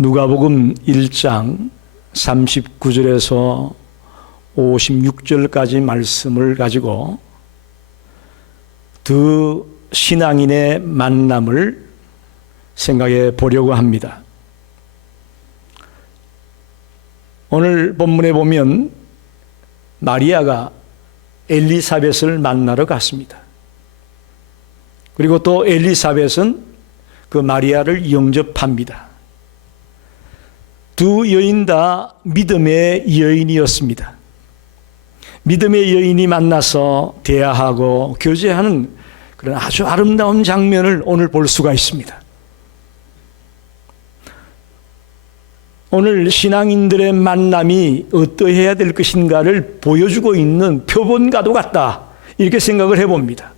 누가복음 1장 39절에서 56절까지 말씀을 가지고 두 신앙인의 만남을 생각해 보려고 합니다. 오늘 본문에 보면 마리아가 엘리사벳을 만나러 갔습니다. 그리고 또 엘리사벳은 그 마리아를 영접합니다. 두 여인 다 믿음의 여인이었습니다. 믿음의 여인이 만나서 대화하고 교제하는 그런 아주 아름다운 장면을 오늘 볼 수가 있습니다. 오늘 신앙인들의 만남이 어떠해야 될 것인가를 보여주고 있는 표본과도 같다, 이렇게 생각을 해봅니다.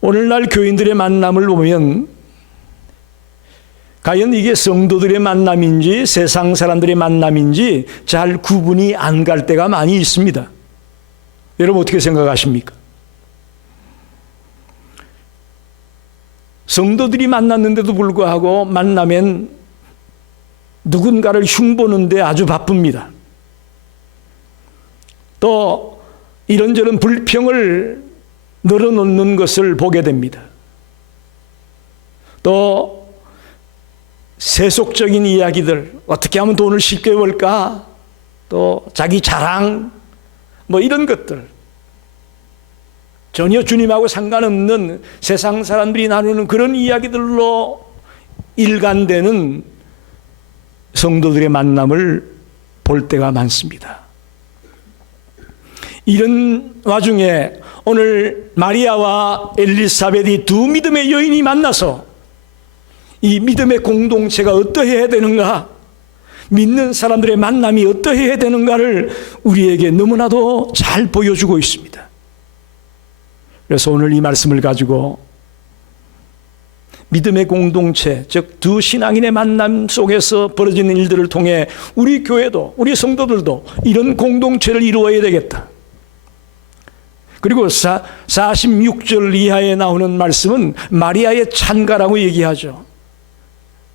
오늘날 교인들의 만남을 보면 과연 이게 성도들의 만남인지 세상 사람들의 만남인지 잘 구분이 안 갈 때가 많이 있습니다. 여러분 어떻게 생각하십니까? 성도들이 만났는데도 불구하고 만나면 누군가를 흉보는데 아주 바쁩니다. 또 이런저런 불평을 늘어놓는 것을 보게 됩니다. 또 세속적인 이야기들, 어떻게 하면 돈을 쉽게 벌까, 또 자기 자랑, 이런 것들, 전혀 주님하고 상관없는 세상 사람들이 나누는 그런 이야기들로 일관되는 성도들의 만남을 볼 때가 많습니다. 이런 와중에 오늘 마리아와 엘리사벳이 두 믿음의 여인이 만나서 이 믿음의 공동체가 어떠해야 되는가, 믿는 사람들의 만남이 어떠해야 되는가를 우리에게 너무나도 잘 보여주고 있습니다. 그래서 오늘 이 말씀을 가지고 믿음의 공동체, 즉 두 신앙인의 만남 속에서 벌어지는 일들을 통해 우리 교회도, 우리 성도들도 이런 공동체를 이루어야 되겠다. 그리고 46절 이하에 나오는 말씀은 마리아의 찬가라고 얘기하죠.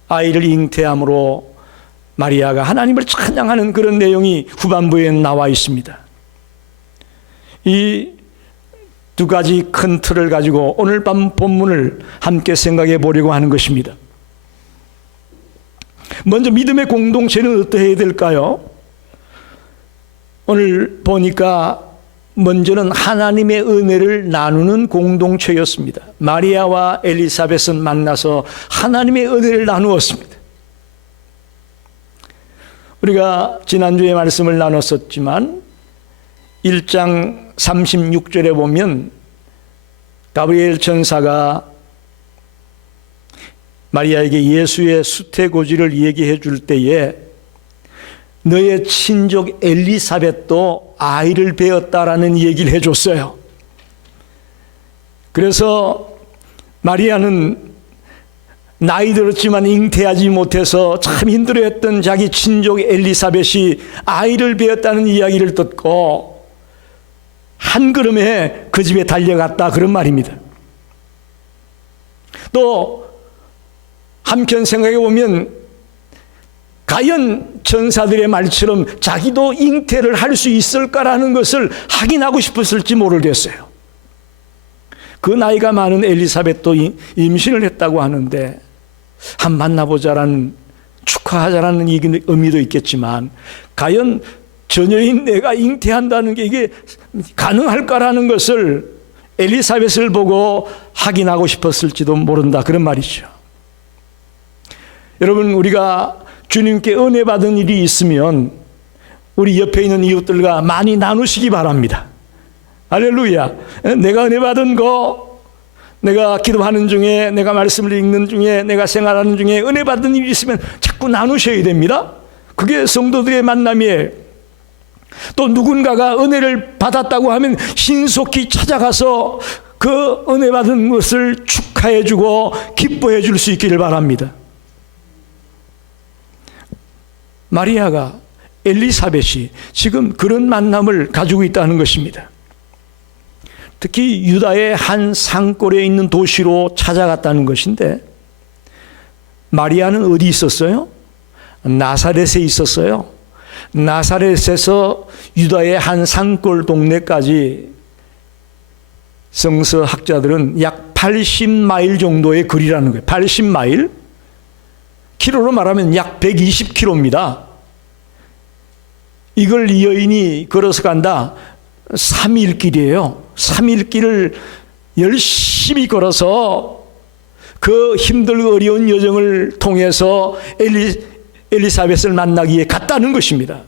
아이를 잉태함으로 마리아가 하나님을 찬양하는 그런 내용이 후반부에 나와 있습니다. 이 두 가지 큰 틀을 가지고 오늘 밤 본문을 함께 생각해 보려고 하는 것입니다. 먼저 믿음의 공동체는 어떠해야 될까요? 오늘 보니까 먼저는 하나님의 은혜를 나누는 공동체였습니다. 마리아와 엘리사벳은 만나서 하나님의 은혜를 나누었습니다. 우리가 지난주에 말씀을 나눴었지만 1장 36절에 보면 가브리엘 천사가 마리아에게 예수의 수태고지를 얘기해 줄 때에 너의 친족 엘리사벳도 아이를 배었다라는 얘기를 해줬어요. 그래서 마리아는 나이 들었지만 잉태하지 못해서 참 힘들어했던 자기 친족 엘리사벳이 아이를 배었다는 이야기를 듣고 한 걸음에 그 집에 달려갔다, 그런 말입니다. 또 한편 생각해 보면 과연 천사들의 말처럼 자기도 잉태를 할 수 있을까라는 것을 확인하고 싶었을지 모르겠어요. 그 나이가 많은 엘리사벳도 임신을 했다고 하는데 한 만나보자라는, 축하하자라는 의미도 있겠지만 과연 처녀인 내가 잉태한다는 게 이게 가능할까라는 것을 엘리사벳을 보고 확인하고 싶었을지도 모른다, 그런 말이죠. 여러분, 우리가 주님께 은혜 받은 일이 있으면 우리 옆에 있는 이웃들과 많이 나누시기 바랍니다. 할렐루야. 내가 은혜 받은 거, 내가 기도하는 중에, 내가 말씀을 읽는 중에, 내가 생활하는 중에 은혜 받은 일이 있으면 자꾸 나누셔야 됩니다. 그게 성도들의 만남이에요. 또 누군가가 은혜를 받았다고 하면 신속히 찾아가서 그 은혜 받은 것을 축하해 주고 기뻐해 줄 수 있기를 바랍니다. 마리아가, 엘리사벳이 지금 그런 만남을 가지고 있다는 것입니다. 특히 유다의 한 산골에 있는 도시로 찾아갔다는 것인데, 마리아는 어디 있었어요? 나사렛에 있었어요. 나사렛에서 유다의 한 산골 동네까지 성서학자들은 약 80마일 정도의 거리라는 거예요. 80마일? 키로로 말하면 약 120km입니다. 이걸 이 여인이 걸어서 간다. 3일 길이에요. 3일 길을 열심히 걸어서 그 힘들고 어려운 여정을 통해서 엘리사벳을 만나기에 갔다는 것입니다.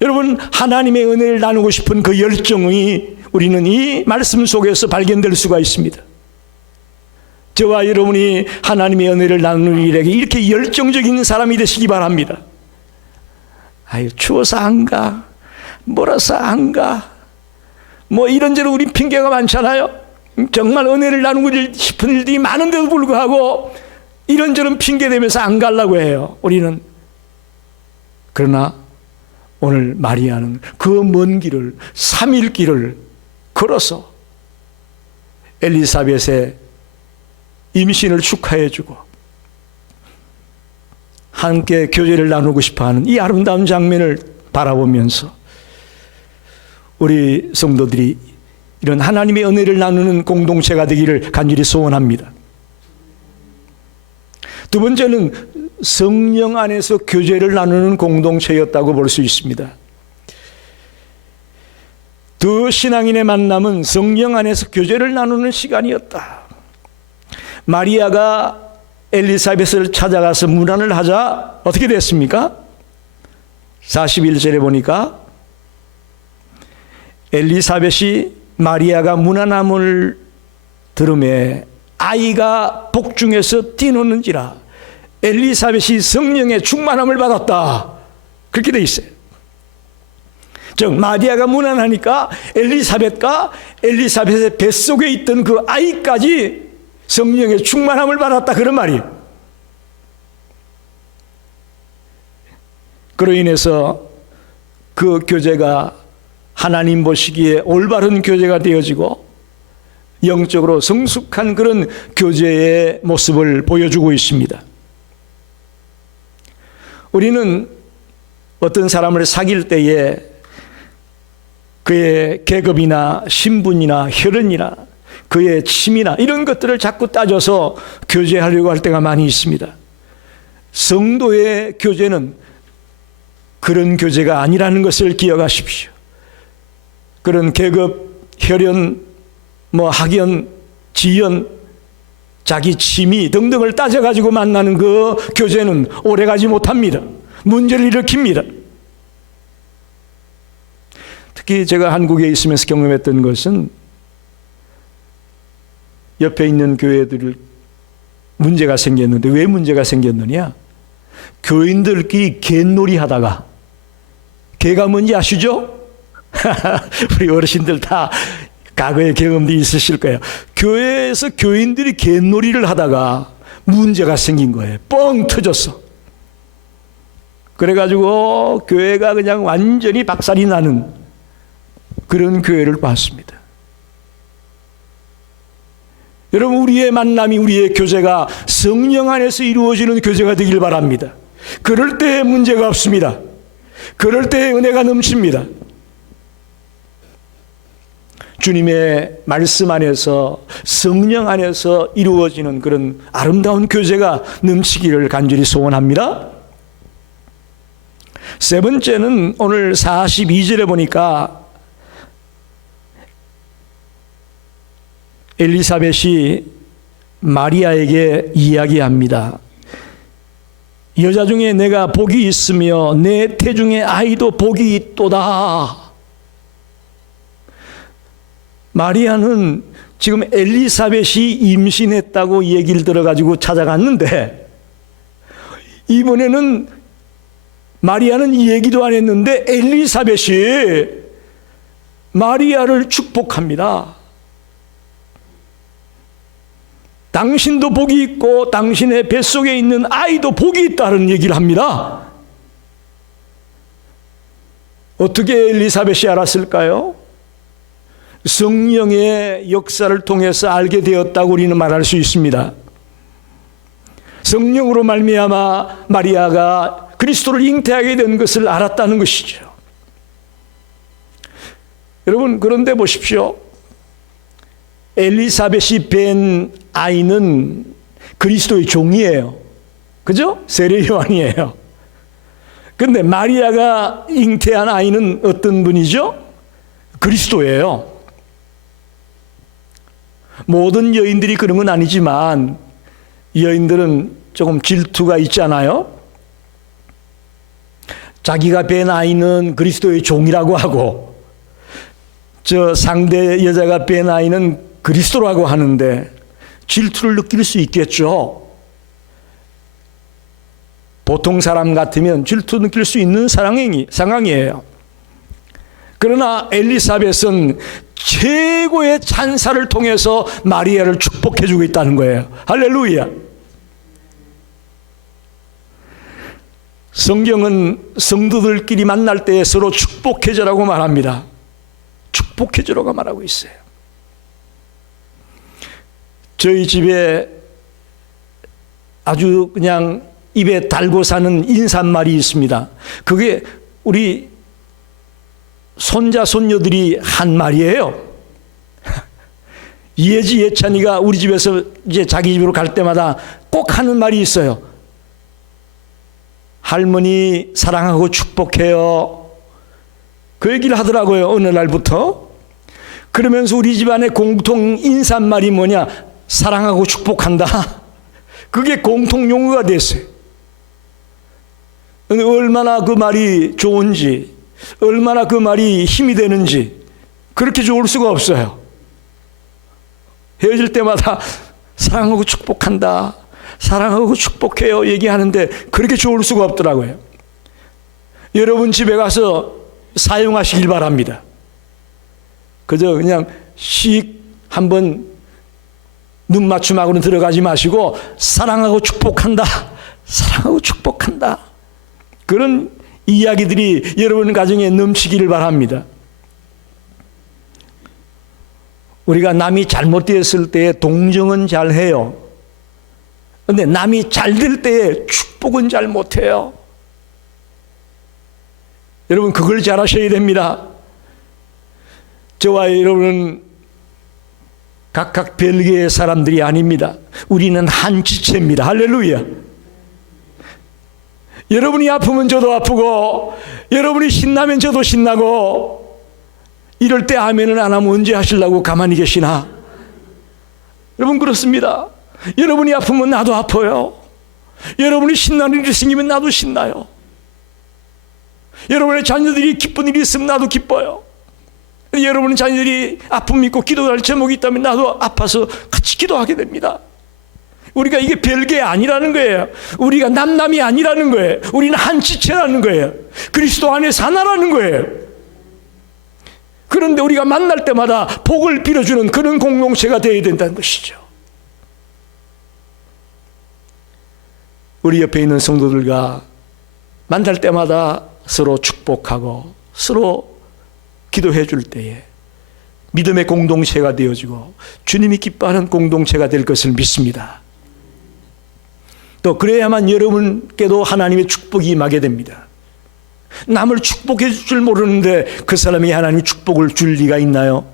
여러분, 하나님의 은혜를 나누고 싶은 그 열정이 우리는 이 말씀 속에서 발견될 수가 있습니다. 저와 여러분이 하나님의 은혜를 나누는 일에게 이렇게 열정적인 사람이 되시기 바랍니다. 아유, 추워서 안 가, 멀어서 안 가, 뭐 이런저런 우리 핑계가 많잖아요. 정말 은혜를 나누고 싶은 일들이 많은데도 불구하고 이런저런 핑계 대면서 안 가려고 해요, 우리는. 그러나 오늘 마리아는 그 먼 길을, 3일 길을 걸어서 엘리사벳의 임신을 축하해주고 함께 교제를 나누고 싶어하는 이 아름다운 장면을 바라보면서 우리 성도들이 이런 하나님의 은혜를 나누는 공동체가 되기를 간절히 소원합니다. 두 번째는 성령 안에서 교제를 나누는 공동체였다고 볼 수 있습니다. 두 신앙인의 만남은 성령 안에서 교제를 나누는 시간이었다. 마리아가 엘리사벳을 찾아가서 문안을 하자 어떻게 됐습니까? 41절에 보니까 엘리사벳이 마리아가 문안함을 들음에 아이가 복중에서 뛰노는지라 엘리사벳이 성령의 충만함을 받았다. 그렇게 돼 있어요. 즉 마리아가 문안하니까 엘리사벳과 엘리사벳의 뱃속에 있던 그 아이까지 성령의 충만함을 받았다, 그런 말이에요. 그로 인해서 그 교제가 하나님 보시기에 올바른 교제가 되어지고 영적으로 성숙한 그런 교제의 모습을 보여주고 있습니다. 우리는 어떤 사람을 사귈 때에 그의 계급이나 신분이나 혈연이나 그의 취미나 이런 것들을 자꾸 따져서 교제하려고 할 때가 많이 있습니다. 성도의 교제는 그런 교제가 아니라는 것을 기억하십시오. 그런 계급, 혈연, 학연, 지연, 자기 취미 등등을 따져가지고 만나는 그 교제는 오래가지 못합니다. 문제를 일으킵니다. 특히 제가 한국에 있으면서 경험했던 것은 옆에 있는 교회들 문제가 생겼는데, 왜 문제가 생겼느냐? 교인들끼리 갯놀이 하다가, 개가 뭔지 아시죠? 우리 어르신들 다 과거의 경험도 있으실 거예요. 교회에서 교인들이 갯놀이를 하다가 문제가 생긴 거예요. 뻥 터졌어. 그래가지고 교회가 그냥 완전히 박살이 나는 그런 교회를 봤습니다. 여러분, 우리의 만남이, 우리의 교제가 성령 안에서 이루어지는 교제가 되길 바랍니다. 그럴 때 문제가 없습니다. 그럴 때 은혜가 넘칩니다. 주님의 말씀 안에서, 성령 안에서 이루어지는 그런 아름다운 교제가 넘치기를 간절히 소원합니다. 세 번째는 오늘 42절에 보니까 엘리사벳이 마리아에게 이야기합니다. 여자 중에 내가 복이 있으며 내 태중의 아이도 복이 있도다. 마리아는 지금 엘리사벳이 임신했다고 얘기를 들어가지고 찾아갔는데, 이번에는 마리아는 이 얘기도 안 했는데 엘리사벳이 마리아를 축복합니다. 당신도 복이 있고 당신의 뱃속에 있는 아이도 복이 있다는 얘기를 합니다. 어떻게 엘리사벳이 알았을까요? 성령의 역사를 통해서 알게 되었다고 우리는 말할 수 있습니다. 성령으로 말미암아 마리아가 그리스도를 잉태하게 된 것을 알았다는 것이죠. 여러분, 그런데 보십시오. 엘리사벳이 뵌 아이는 그리스도의 종이에요. 그죠? 세례 요한이에요. 그런데 마리아가 잉태한 아이는 어떤 분이죠? 그리스도예요. 모든 여인들이 그런 건 아니지만 여인들은 조금 질투가 있잖아요. 자기가 뵌 아이는 그리스도의 종이라고 하고 저 상대 여자가 뵌 아이는 그리스도라고 하는데 질투를 느낄 수 있겠죠. 보통 사람 같으면 질투 느낄 수 있는 상황이에요. 그러나 엘리사벳은 최고의 찬사를 통해서 마리아를 축복해 주고 있다는 거예요. 할렐루야. 성경은 성도들끼리 만날 때 서로 축복해 주라고 말합니다. 축복해 주라고 말하고 있어요. 저희 집에 아주 그냥 입에 달고 사는 인사말이 있습니다. 그게 우리 손자 손녀들이 한 말이에요. 예지 예찬이가 우리 집에서 이제 자기 집으로 갈 때마다 꼭 하는 말이 있어요. 할머니 사랑하고 축복해요. 그 얘기를 하더라고요. 어느 날부터. 그러면서 우리 집안의 공통 인사말이 뭐냐? 사랑하고 축복한다. 그게 공통 용어가 됐어요. 얼마나 그 말이 좋은지, 얼마나 그 말이 힘이 되는지 그렇게 좋을 수가 없어요. 헤어질 때마다 사랑하고 축복한다, 사랑하고 축복해요 얘기하는데 그렇게 좋을 수가 없더라고요. 여러분 집에 가서 사용하시길 바랍니다. 그저 그냥 씩 한번 눈 맞춤하고는 들어가지 마시고 사랑하고 축복한다, 사랑하고 축복한다, 그런 이야기들이 여러분 가정에 넘치기를 바랍니다. 우리가 남이 잘못되었을 때 동정은 잘해요. 그런데 남이 잘될 때에 축복은 잘 못해요. 여러분 그걸 잘 하셔야 됩니다. 저와 여러분은 각각 별개의 사람들이 아닙니다. 우리는 한 지체입니다. 할렐루야. 여러분이 아프면 저도 아프고 여러분이 신나면 저도 신나고 이럴 때 아멘을 안 하면 언제 하시려고 가만히 계시나? 여러분 그렇습니다. 여러분이 아프면 나도 아파요. 여러분이 신나는 일이 생기면 나도 신나요. 여러분의 자녀들이 기쁜 일이 있으면 나도 기뻐요. 여러분의 자녀들이 아픔이 있고 기도할 제목이 있다면 나도 아파서 같이 기도하게 됩니다. 우리가 이게 별게 아니라는 거예요. 우리가 남남이 아니라는 거예요. 우리는 한 지체라는 거예요. 그리스도 안에서 하나라는 거예요. 그런데 우리가 만날 때마다 복을 빌어주는 그런 공동체가 되어야 된다는 것이죠. 우리 옆에 있는 성도들과 만날 때마다 서로 축복하고 서로 기도해 줄 때에 믿음의 공동체가 되어지고 주님이 기뻐하는 공동체가 될 것을 믿습니다. 또 그래야만 여러분께도 하나님의 축복이 임하게 됩니다. 남을 축복해 줄 줄 모르는데 그 사람이 하나님의 축복을 줄 리가 있나요?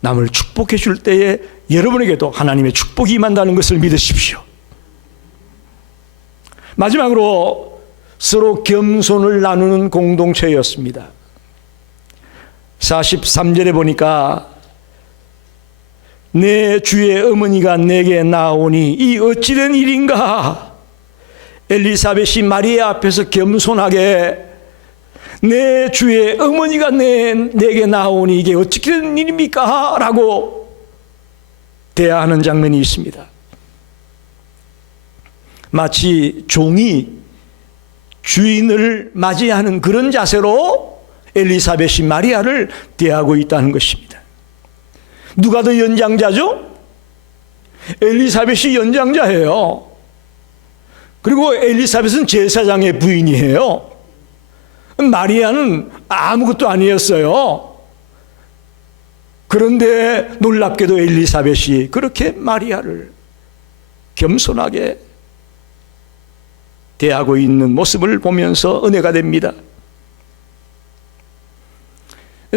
남을 축복해 줄 때에 여러분에게도 하나님의 축복이 임한다는 것을 믿으십시오. 마지막으로 서로 겸손을 나누는 공동체였습니다. 43절에 보니까 내 주의 어머니가 내게 나오니 이 어찌된 일인가? 엘리사벳이 마리아 앞에서 겸손하게 내 주의 어머니가 내게 나오니 이게 어찌된 일입니까? 라고 대화하는 장면이 있습니다. 마치 종이 주인을 맞이하는 그런 자세로 엘리사벳이 마리아를 대하고 있다는 것입니다. 누가 더 연장자죠? 엘리사벳이 연장자예요. 그리고 엘리사벳은 제사장의 부인이에요. 마리아는 아무것도 아니었어요. 그런데 놀랍게도 엘리사벳이 그렇게 마리아를 겸손하게 대하고 있는 모습을 보면서 은혜가 됩니다.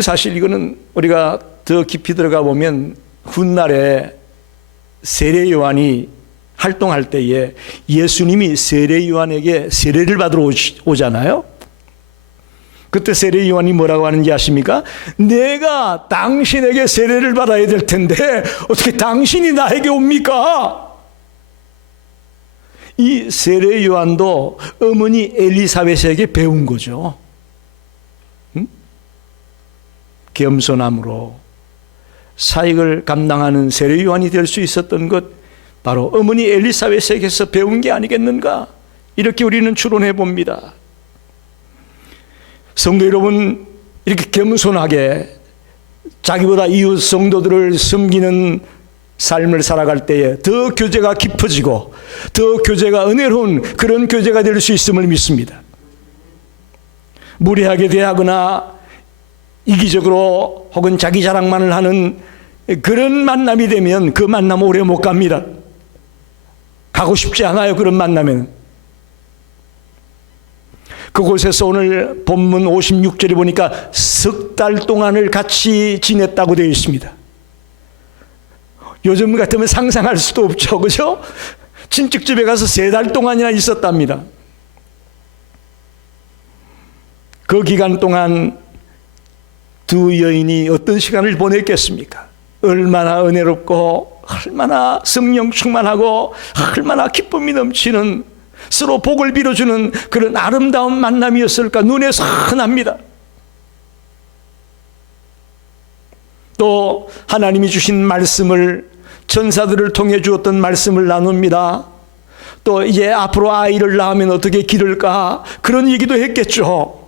사실 이거는 우리가 더 깊이 들어가 보면 훗날에 세례 요한이 활동할 때에 예수님이 세례 요한에게 세례를 받으러 오잖아요. 그때 세례 요한이 뭐라고 하는지 아십니까? 내가 당신에게 세례를 받아야 될 텐데 어떻게 당신이 나에게 옵니까? 이 세례 요한도 어머니 엘리사벳에게 배운 거죠. 응? 겸손함으로 사역을 감당하는 세례 요한이 될 수 있었던 것, 바로 어머니 엘리사벳에게서 배운 게 아니겠는가? 이렇게 우리는 추론해 봅니다. 성도 여러분, 이렇게 겸손하게 자기보다 이웃 성도들을 섬기는 삶을 살아갈 때에 더 교제가 깊어지고 더 교제가 은혜로운 그런 교제가 될 수 있음을 믿습니다. 무례하게 대하거나 이기적으로 혹은 자기 자랑만을 하는 그런 만남이 되면 그 만남 오래 못 갑니다. 가고 싶지 않아요. 그런 만남에는. 그곳에서 오늘 본문 56절에 보니까 석 달 동안을 같이 지냈다고 되어 있습니다. 요즘 같으면 상상할 수도 없죠. 그죠? 친척집에 가서 3달 동안이나 있었답니다. 그 기간 동안 두 여인이 어떤 시간을 보냈겠습니까? 얼마나 은혜롭고 얼마나 성령 충만하고 얼마나 기쁨이 넘치는 서로 복을 빌어주는 그런 아름다운 만남이었을까 눈에 선합니다. 또 하나님이 주신 말씀을 천사들을 통해 주었던 말씀을 나눕니다. 또 이제 앞으로 아이를 낳으면 어떻게 기를까 그런 얘기도 했겠죠.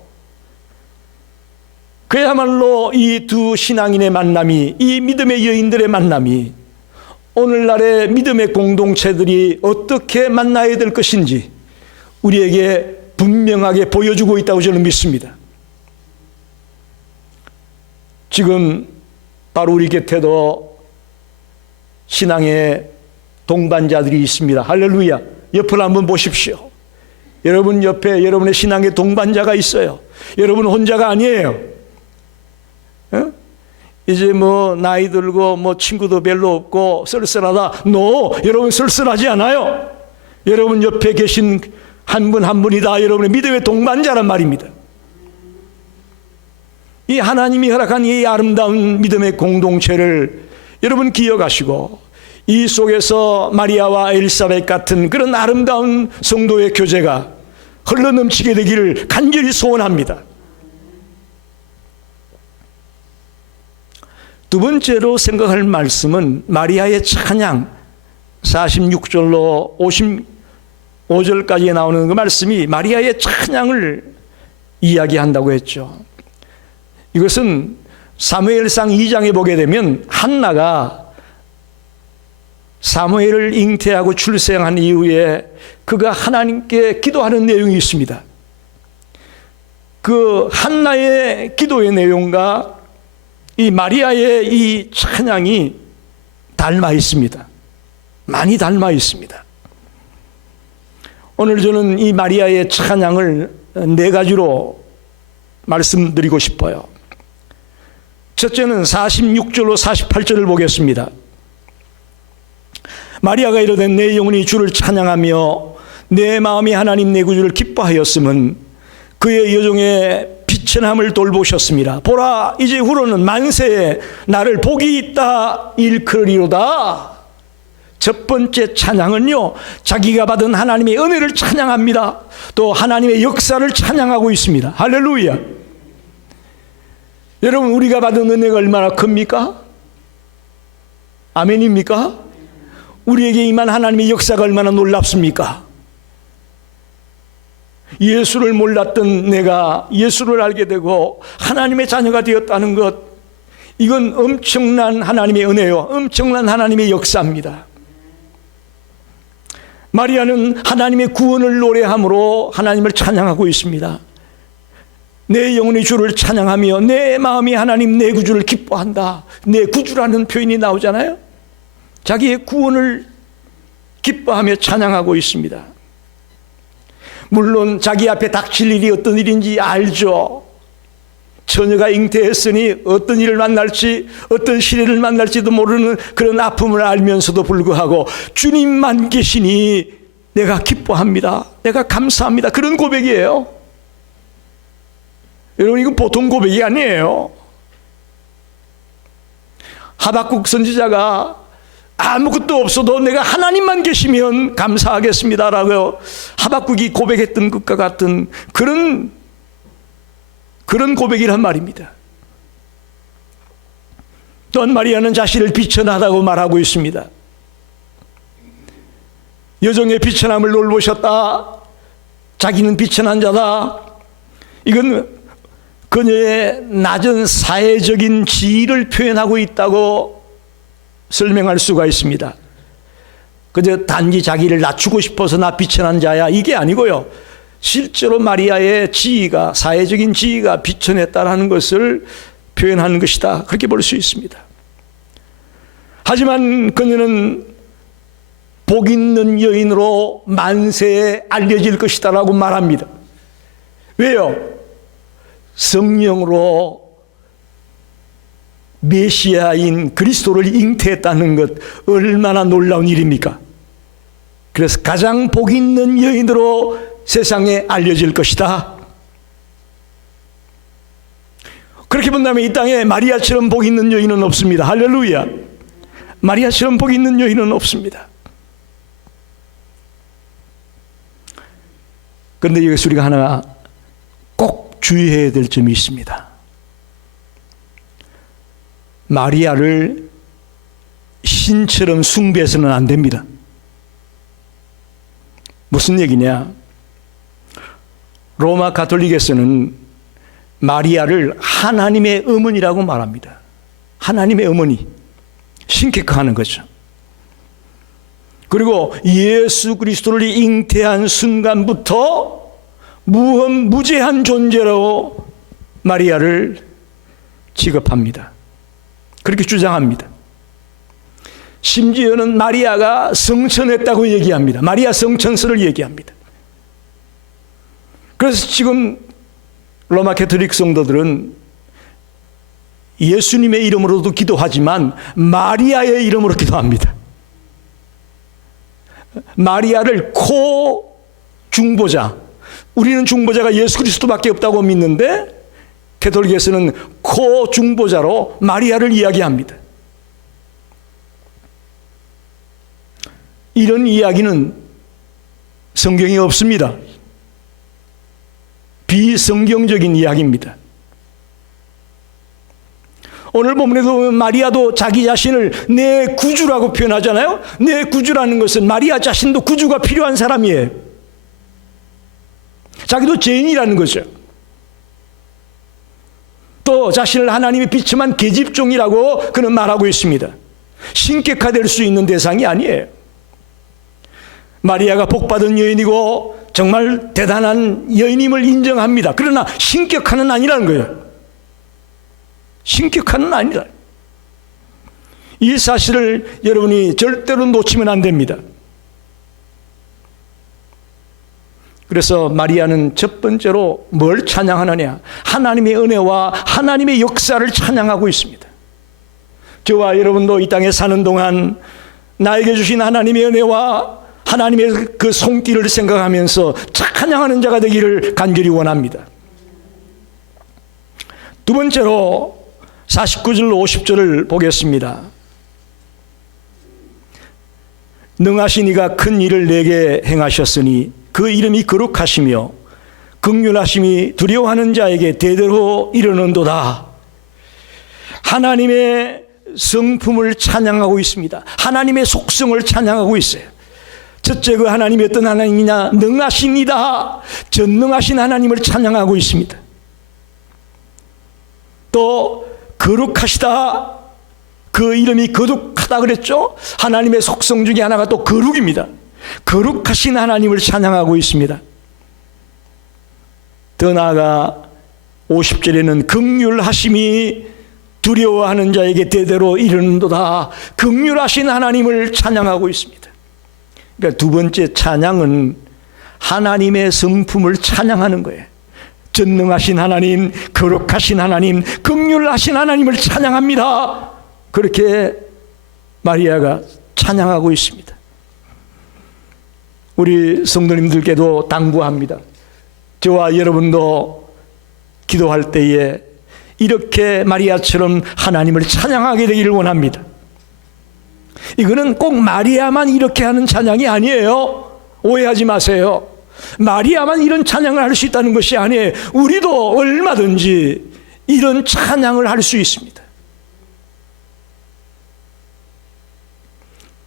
그야말로 이 두 신앙인의 만남이, 이 믿음의 여인들의 만남이 오늘날의 믿음의 공동체들이 어떻게 만나야 될 것인지 우리에게 분명하게 보여주고 있다고 저는 믿습니다. 지금 바로 우리 곁에도 신앙의 동반자들이 있습니다. 할렐루야. 옆을 한번 보십시오. 여러분 옆에 여러분의 신앙의 동반자가 있어요. 여러분 혼자가 아니에요. 어? 이제 뭐 나이 들고 뭐 친구도 별로 없고 쓸쓸하다. 여러분 쓸쓸하지 않아요. 여러분 옆에 계신 한 분 한 분이 다 여러분의 믿음의 동반자란 말입니다. 이 하나님이 허락한 이 아름다운 믿음의 공동체를 여러분 기억하시고 이 속에서 마리아와 엘리사벳 같은 그런 아름다운 성도의 교제가 흘러넘치게 되기를 간절히 소원합니다. 두 번째로 생각할 말씀은 마리아의 찬양, 46절로 55절까지 나오는 그 말씀이 마리아의 찬양을 이야기한다고 했죠. 이것은 사무엘상 2장에 보게 되면 한나가 사무엘을 잉태하고 출생한 이후에 그가 하나님께 기도하는 내용이 있습니다. 그 한나의 기도의 내용과 이 마리아의 이 찬양이 닮아 있습니다. 많이 닮아 있습니다. 오늘 저는 이 마리아의 찬양을 4가지로 말씀드리고 싶어요. 첫째는 46절로 48절을 보겠습니다. 마리아가 이르되 내 영혼이 주를 찬양하며 내 마음이 하나님 내 구주를 기뻐하였음은 그의 여종의 비천함을 돌보셨습니다. 보라 이제 후로는 만세에 나를 복이 있다 일컬으리로다. 첫 번째 찬양은요, 자기가 받은 하나님의 은혜를 찬양합니다. 또 하나님의 역사를 찬양하고 있습니다. 할렐루야. 여러분 우리가 받은 은혜가 얼마나 큽니까? 아멘입니까? 우리에게 임한 하나님의 역사가 얼마나 놀랍습니까? 예수를 몰랐던 내가 예수를 알게 되고 하나님의 자녀가 되었다는 것, 이건 엄청난 하나님의 은혜요, 엄청난 하나님의 역사입니다. 마리아는 하나님의 구원을 노래함으로 하나님을 찬양하고 있습니다. 내 영혼이 주를 찬양하며 내 마음이 하나님 내 구주를 기뻐한다. 내 구주라는 표현이 나오잖아요. 자기의 구원을 기뻐하며 찬양하고 있습니다. 물론 자기 앞에 닥칠 일이 어떤 일인지 알죠. 처녀가 잉태했으니 어떤 일을 만날지, 어떤 시련을 만날지도 모르는 그런 아픔을 알면서도 불구하고 주님만 계시니 내가 기뻐합니다. 내가 감사합니다. 그런 고백이에요. 여러분, 이건 보통 고백이 아니에요. 하박국 선지자가 아무것도 없어도 내가 하나님만 계시면 감사하겠습니다라고 하박국이 고백했던 것과 같은 그런 고백이란 말입니다. 또한 마리아는 자신을 비천하다고 말하고 있습니다. 여종의 비천함을 돌보셨다. 자기는 비천한 자다. 이건 그녀의 낮은 사회적인 지위를 표현하고 있다고 설명할 수가 있습니다. 그저 단지 자기를 낮추고 싶어서 나 비천한 자야, 이게 아니고요. 실제로 마리아의 지위가, 사회적인 지위가 비천했다라는 것을 표현하는 것이다, 그렇게 볼 수 있습니다. 하지만 그녀는 복 있는 여인으로 만세에 알려질 것이다라고 말합니다. 왜요? 성령으로 메시아인 그리스도를 잉태했다는 것, 얼마나 놀라운 일입니까? 그래서 가장 복 있는 여인으로 세상에 알려질 것이다. 그렇게 본다면 이 땅에 마리아처럼 복 있는 여인은 없습니다. 할렐루야. 마리아처럼 복 있는 여인은 없습니다. 그런데 여기서 우리가 하나 꼭 주의해야 될 점이 있습니다. 마리아를 신처럼 숭배해서는 안 됩니다. 무슨 얘기냐? 로마 가톨릭에서는 마리아를 하나님의 어머니라고 말합니다. 하나님의 어머니, 신격화하는 거죠. 그리고 예수 그리스도를 잉태한 순간부터 무죄한 존재로 마리아를 취급합니다. 그렇게 주장합니다. 심지어는 마리아가 성천했다고 얘기합니다. 마리아 성천설을 얘기합니다. 그래서 지금 로마 가톨릭 성도들은 예수님의 이름으로도 기도하지만 마리아의 이름으로 기도합니다. 마리아를 코-중보자, 우리는 중보자가 예수 그리스도밖에 없다고 믿는데 가톨릭에서는 코-중보자로 마리아를 이야기합니다. 이런 이야기는 성경에 없습니다. 비성경적인 이야기입니다. 오늘 본문에도 마리아도 자기 자신을 내 구주라고 표현하잖아요. 내 구주라는 것은 마리아 자신도 구주가 필요한 사람이에요. 자기도 죄인이라는 거죠. 또 자신을 하나님의 비참한 계집종이라고 그는 말하고 있습니다. 신격화될 수 있는 대상이 아니에요. 마리아가 복받은 여인이고 정말 대단한 여인임을 인정합니다. 그러나 신격화는 아니라는 거예요. 신격화는 아니다. 이 사실을 여러분이 절대로 놓치면 안 됩니다. 그래서 마리아는 첫 번째로 뭘 찬양하느냐? 하나님의 은혜와 하나님의 역사를 찬양하고 있습니다. 저와 여러분도 이 땅에 사는 동안 나에게 주신 하나님의 은혜와 하나님의 그 손길을 생각하면서 찬양하는 자가 되기를 간절히 원합니다. 두 번째로 49절 50절을 보겠습니다. 능하신 이가 큰 일을 내게 행하셨으니 그 이름이 거룩하시며 긍휼하심이 두려워하는 자에게 대대로 이르는도다. 하나님의 성품을 찬양하고 있습니다. 하나님의 속성을 찬양하고 있어요. 첫째, 그 하나님이 어떤 하나님이냐? 능하십니다. 전능하신 하나님을 찬양하고 있습니다. 또 거룩하시다. 그 이름이 거룩하다 그랬죠? 하나님의 속성 중에 하나가 또 거룩입니다. 거룩하신 하나님을 찬양하고 있습니다. 더 나아가 50절에는 긍휼하심이 두려워하는 자에게 대대로 이르는도다. 긍휼하신 하나님을 찬양하고 있습니다. 그러니까 두 번째 찬양은 하나님의 성품을 찬양하는 거예요. 전능하신 하나님, 거룩하신 하나님, 긍휼하신 하나님을 찬양합니다. 그렇게 마리아가 찬양하고 있습니다. 우리 성도님들께도 당부합니다. 저와 여러분도 기도할 때에 이렇게 마리아처럼 하나님을 찬양하게 되기를 원합니다. 이거는 꼭 마리아만 이렇게 하는 찬양이 아니에요. 오해하지 마세요. 마리아만 이런 찬양을 할 수 있다는 것이 아니에요. 우리도 얼마든지 이런 찬양을 할 수 있습니다.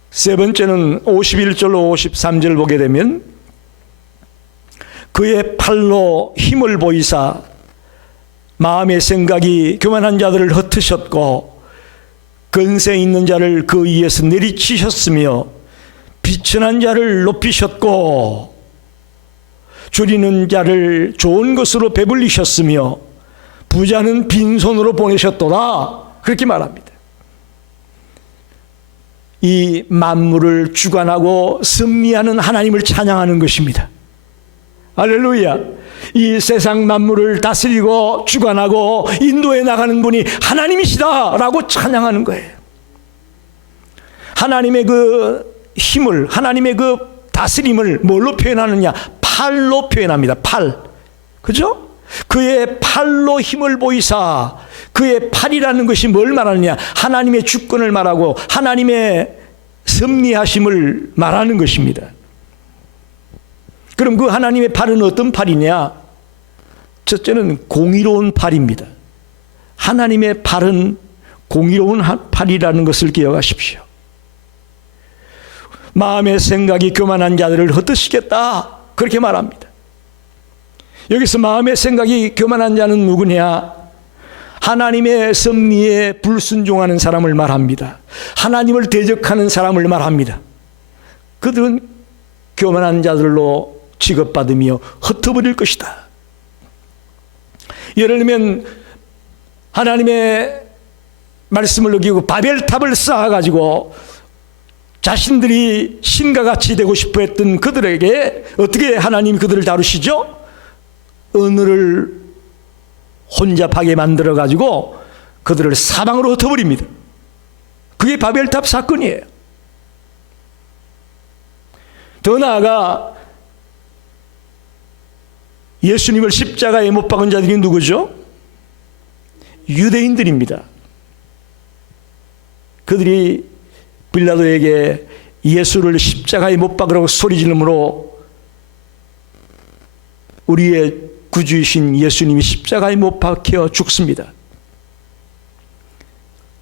세 번째는 51절로 53절 보게 되면 그의 팔로 힘을 보이사 마음의 생각이 교만한 자들을 흩으셨고 근세 있는 자를 그 위에서 내리치셨으며 비천한 자를 높이셨고 줄이는 자를 좋은 것으로 배불리셨으며 부자는 빈손으로 보내셨도다. 그렇게 말합니다. 이 만물을 주관하고 섭리하는 하나님을 찬양하는 것입니다. 할렐루야. 이 세상 만물을 다스리고 주관하고 인도해 나가는 분이 하나님이시다라고 찬양하는 거예요. 하나님의 그 힘을, 하나님의 그 다스림을 뭘로 표현하느냐? 팔로 표현합니다. 팔. 그죠? 그의 팔로 힘을 보이사, 그의 팔이라는 것이 뭘 말하느냐? 하나님의 주권을 말하고 하나님의 섭리하심을 말하는 것입니다. 그럼 그 하나님의 팔은 어떤 팔이냐? 첫째는 공의로운 팔입니다. 하나님의 팔은 공의로운 팔이라는 것을 기억하십시오. 마음의 생각이 교만한 자들을 흩으시겠다. 그렇게 말합니다. 여기서 마음의 생각이 교만한 자는 누구냐? 하나님의 섭리에 불순종하는 사람을 말합니다. 하나님을 대적하는 사람을 말합니다. 그들은 교만한 자들로 취급받으며 흩어버릴 것이다. 예를 들면 하나님의 말씀을 어기고 바벨탑을 쌓아가지고 자신들이 신과 같이 되고 싶어 했던 그들에게 어떻게 하나님이 그들을 다루시죠? 언어를 혼잡하게 만들어가지고 그들을 사방으로 흩어버립니다. 그게 바벨탑 사건이에요. 더 나아가 예수님을 십자가에 못 박은 자들이 누구죠? 유대인들입니다. 그들이 빌라도에게 예수를 십자가에 못 박으라고 소리 지르므로 우리의 구주이신 예수님이 십자가에 못 박혀 죽습니다.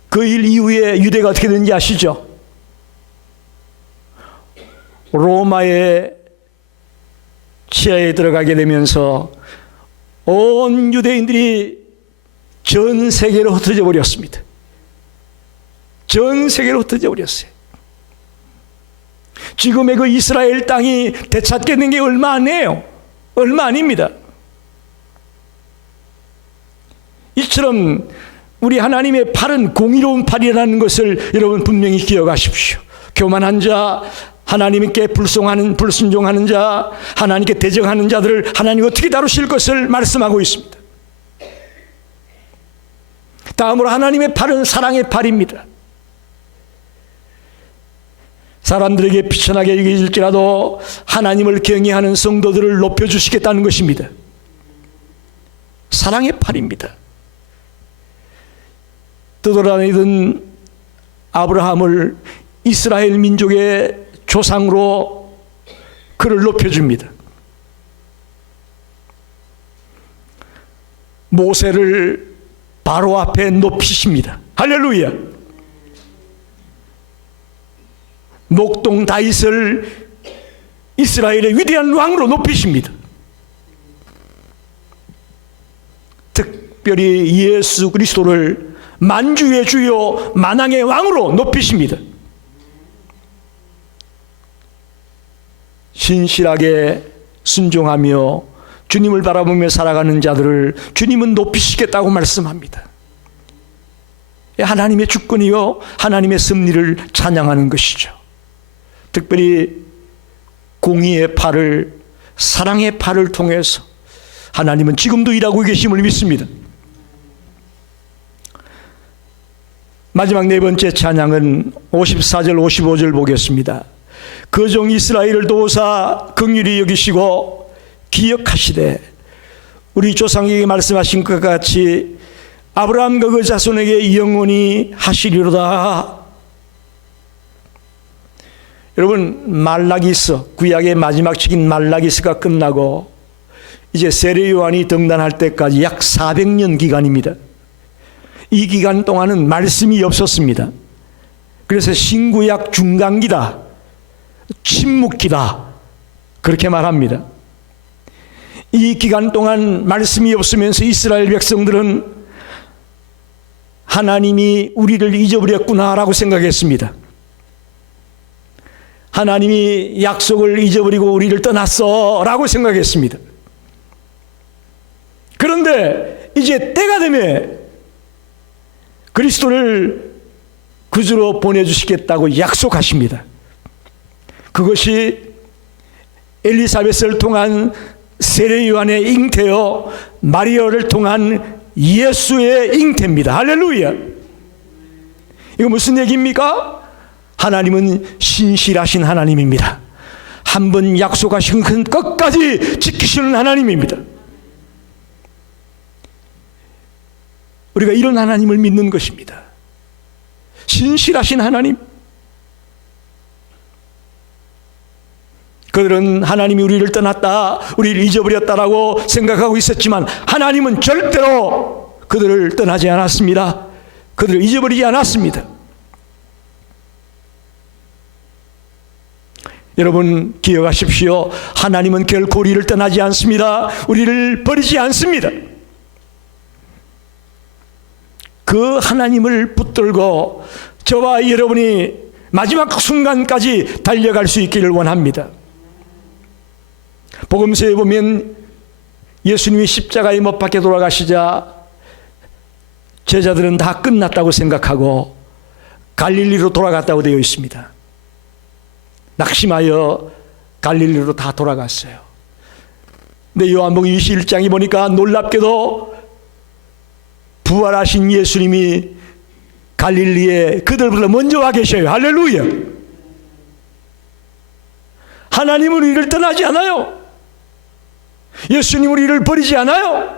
그 일 이후에 유대가 어떻게 되는지 아시죠? 로마의 치하에 들어가게 되면서 온 유대인들이 전 세계로 흩어져 버렸습니다. 전 세계로 흩어져 버렸어요. 지금의 그 이스라엘 땅이 되찾게 된 게 얼마 안 돼요. 얼마 아닙니다. 이처럼 우리 하나님의 팔은 공의로운 팔이라는 것을 여러분 분명히 기억하십시오. 교만한 자, 하나님께 불순종하는 자, 하나님께 대적하는 자들을 하나님이 어떻게 다루실 것을 말씀하고 있습니다. 다음으로 하나님의 팔은 사랑의 팔입니다. 사람들에게 비천하게 여겨질지라도 하나님을 경외하는 성도들을 높여주시겠다는 것입니다. 사랑의 팔입니다. 떠돌아다니던 아브라함을 이스라엘 민족의 조상으로 그를 높여줍니다. 모세를 바로 앞에 높이십니다. 할렐루야. 목동 다윗을 이스라엘의 위대한 왕으로 높이십니다. 특별히 예수 그리스도를 만주의 주요 만왕의 왕으로 높이십니다. 신실하게 순종하며 주님을 바라보며 살아가는 자들을 주님은 높이시겠다고 말씀합니다. 하나님의 주권이요 하나님의 섭리를 찬양하는 것이죠. 특별히 공의의 팔을, 사랑의 팔을 통해서 하나님은 지금도 일하고 계심을 믿습니다. 마지막 네 번째 찬양은 54절 55절 보겠습니다. 그 종 이스라엘을 도우사 긍휼히 여기시고 기억하시되 우리 조상에게 말씀하신 것 같이 아브라함과 그 자손에게 영원히 하시리로다. 여러분, 말라기서, 구약의 마지막 책인 말라기서가 끝나고 이제 세례 요한이 등단할 때까지 약 400년 기간입니다. 이 기간 동안은 말씀이 없었습니다. 그래서 신구약 중간기다, 침묵기다, 그렇게 말합니다. 이 기간 동안 말씀이 없으면서 이스라엘 백성들은 하나님이 우리를 잊어버렸구나라고 생각했습니다. 하나님이 약속을 잊어버리고 우리를 떠났어 라고 생각했습니다. 그런데 이제 때가 되면 그리스도를 구주로 보내주시겠다고 약속하십니다. 그것이 엘리사벳을 통한 세례 요한의 잉태요, 마리아를 통한 예수의 잉태입니다. 할렐루야. 이거 무슨 얘기입니까? 하나님은 신실하신 하나님입니다. 한번 약속하신 건 끝까지 지키시는 하나님입니다. 우리가 이런 하나님을 믿는 것입니다. 신실하신 하나님. 그들은 하나님이 우리를 떠났다, 우리를 잊어버렸다라고 생각하고 있었지만 하나님은 절대로 그들을 떠나지 않았습니다. 그들을 잊어버리지 않았습니다. 여러분 기억하십시오. 하나님은 결코 우리를 떠나지 않습니다. 우리를 버리지 않습니다. 그 하나님을 붙들고 저와 여러분이 마지막 순간까지 달려갈 수 있기를 원합니다. 복음서에 보면 예수님이 십자가에 못 박혀 돌아가시자 제자들은 다 끝났다고 생각하고 갈릴리로 돌아갔다고 되어 있습니다. 낙심하여 갈릴리로 다 돌아갔어요. 근데 요한복음 21장에 보니까 놀랍게도 부활하신 예수님이 갈릴리에 그들보다 먼저 와 계셔요. 할렐루야. 하나님은 우리를 떠나지 않아요. 예수님은 우리를 버리지 않아요.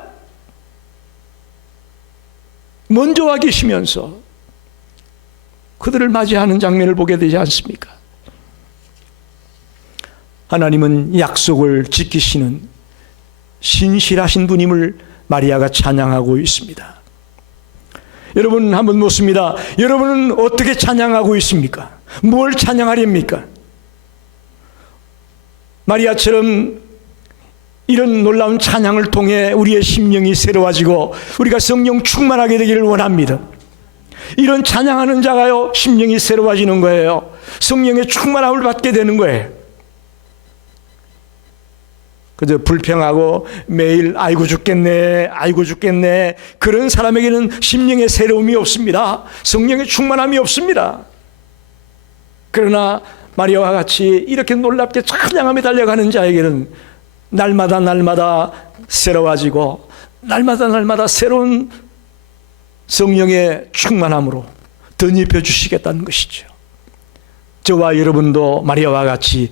먼저 와 계시면서 그들을 맞이하는 장면을 보게 되지 않습니까? 하나님은 약속을 지키시는 신실하신 분임을 마리아가 찬양하고 있습니다. 여러분 한번 묻습니다. 여러분은 어떻게 찬양하고 있습니까? 뭘 찬양하렵니까? 마리아처럼 이런 놀라운 찬양을 통해 우리의 심령이 새로워지고 우리가 성령 충만하게 되기를 원합니다. 이런 찬양하는 자가요, 심령이 새로워지는 거예요. 성령의 충만함을 받게 되는 거예요. 그저 불평하고 매일 아이고 죽겠네, 아이고 죽겠네, 그런 사람에게는 심령의 새로움이 없습니다. 성령의 충만함이 없습니다. 그러나 마리아와 같이 이렇게 놀랍게 찬양하며 달려가는 자에게는 날마다 날마다 새로워지고 날마다 날마다 새로운 성령의 충만함으로 덧입혀 주시겠다는 것이죠. 저와 여러분도 마리아와 같이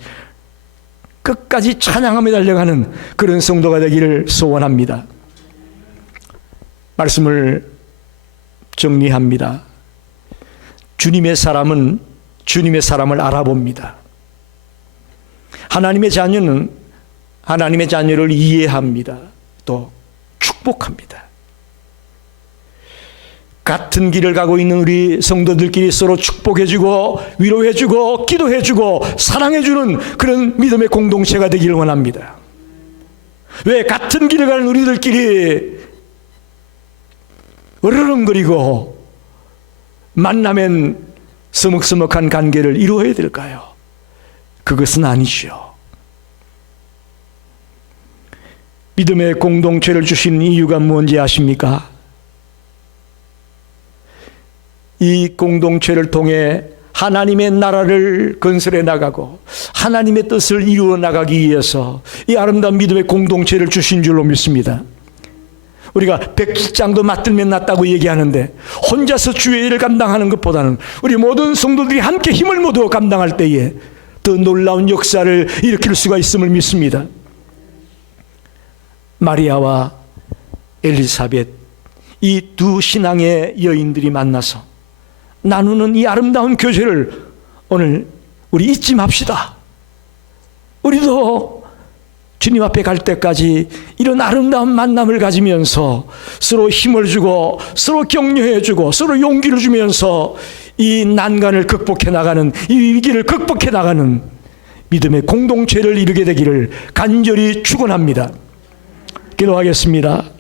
끝까지 찬양하며 달려가는 그런 성도가 되기를 소원합니다. 말씀을 정리합니다. 주님의 사람은 주님의 사람을 알아봅니다. 하나님의 자녀는 하나님의 자녀를 이해합니다. 또 축복합니다. 같은 길을 가고 있는 우리 성도들끼리 서로 축복해주고 위로해주고 기도해주고 사랑해주는 그런 믿음의 공동체가 되기를 원합니다. 왜 같은 길을 가는 우리들끼리 으르렁거리고 만나면 서먹서먹한 관계를 이루어야 될까요? 그것은 아니죠. 믿음의 공동체를 주신 이유가 뭔지 아십니까? 이 공동체를 통해 하나님의 나라를 건설해 나가고 하나님의 뜻을 이루어 나가기 위해서 이 아름다운 믿음의 공동체를 주신 줄로 믿습니다. 우리가 백기장도 맞들면 낫다고 얘기하는데 혼자서 주의 일을 감당하는 것보다는 우리 모든 성도들이 함께 힘을 모두 감당할 때에 더 놀라운 역사를 일으킬 수가 있음을 믿습니다. 마리아와 엘리사벳, 이 두 신앙의 여인들이 만나서 나누는 이 아름다운 교제를 오늘 우리 잊지 맙시다. 우리도 주님 앞에 갈 때까지 이런 아름다운 만남을 가지면서 서로 힘을 주고 서로 격려해 주고 서로 용기를 주면서 이 난간을 극복해 나가는, 이 위기를 극복해 나가는 믿음의 공동체를 이루게 되기를 간절히 축원합니다. 기도하겠습니다.